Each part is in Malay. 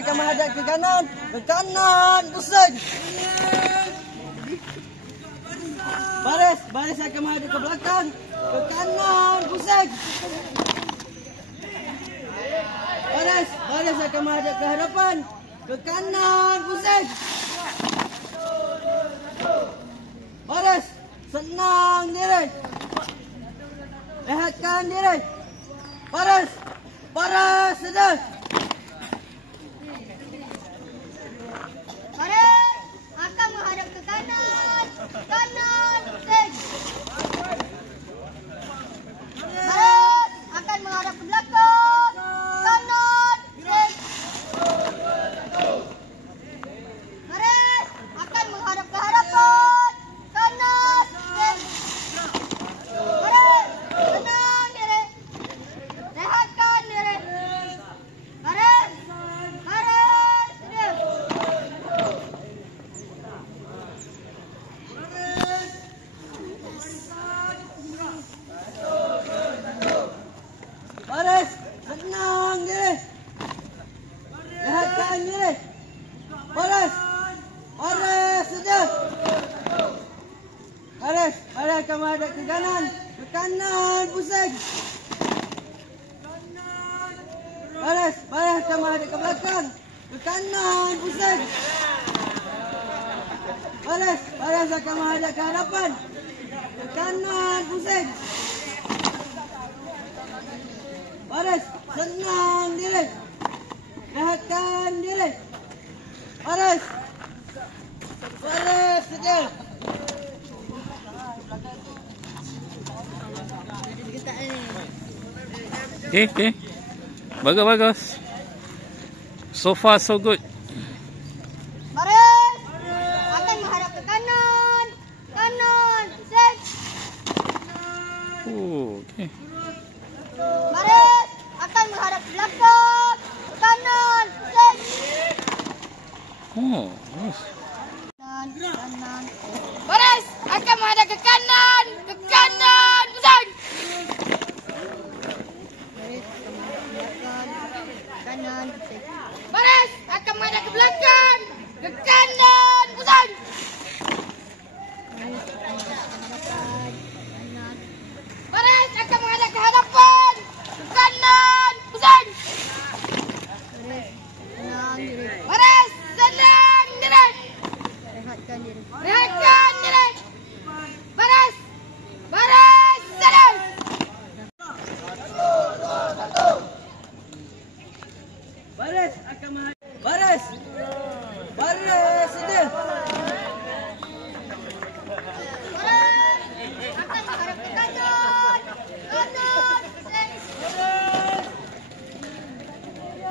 akan menghadap ke kanan, pusing. Baris akan menghadap ke belakang, ke kanan, pusing. Baris akan menghadap ke hadapan, ke kanan, pusing. Baris, senang diri. Rehatkan diri. Baris, sedar. Baris akan menghadap ke kanan, pusing. Baris akan menghadap ke belakang, kanan, pusing. Baris akan menghadap ke hadapan, kanan, pusing. Baris, tenang diri. Rehatkan diri. Baris, sedar. Baris, senang diri. Rehatkan diri. Baris, sedar. Baris akan menghadap ke kanan, pusing. Baris akan menghadap ke belakang, ke kanan, pusing. Baris akan menghadap ke hadapan, ke kanan, pusing. Baris, senang diri. Rehatkan diri. Baris, sedar. Okay. Bagus. So far so good. Baris akan menghadap ke kanan, pusing. Okay. Baris akan menghadap ke belakang, ke kanan, pusing. Yes. Kanan. Baris akan menghadap ke kanan, pusing. Baris akan menghadap ke belakang, ke kanan, pusing. Baris akan menghadap ke hadapan, ke kanan, pusing. Baris, senang diri. Rehatkan diri. Baris, sedar. Baris akan menghadap. Baris, sedar. Baris akan menghadap ke kanan, pusing.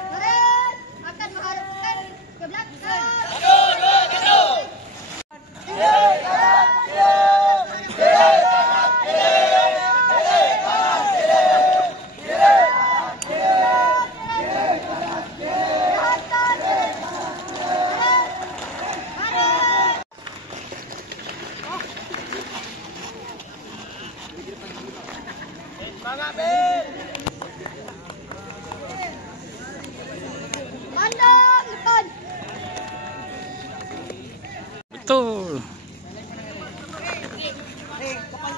Baris akan menghadap ke belakang. Pandang depan. Betul.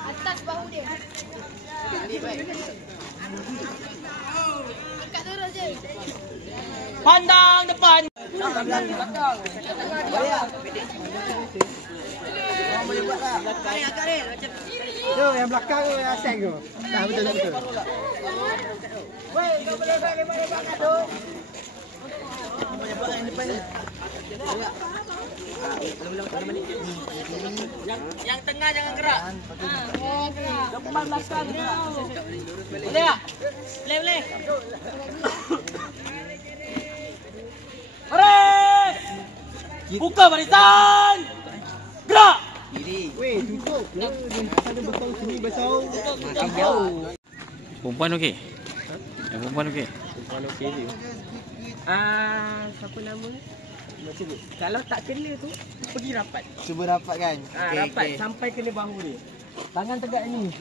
Atas bahu dia. Angkat terus je. Pandang depan. Boleh buat tak? Belakang. Tu yang belakang tu yang asing tu. Tak betul. Wei, kau boleh lebat kat tu. Boleh buat yang depan ni. Yang tengah jangan gerak. Depan belakang dia. Boleh tak? Boleh. Baris! Buka barisan! Gerak! Kiri. Weh, tutup. Ada bekal sini besar. Makin jauh. Perempuan okey? Yang perempuan okey? Perempuan okey je. Siapa nama ni? Kalau tak kena tu, pergi rapat. Cuba rapat kan? Rapat sampai kena bahu dia. Tangan tegak ni.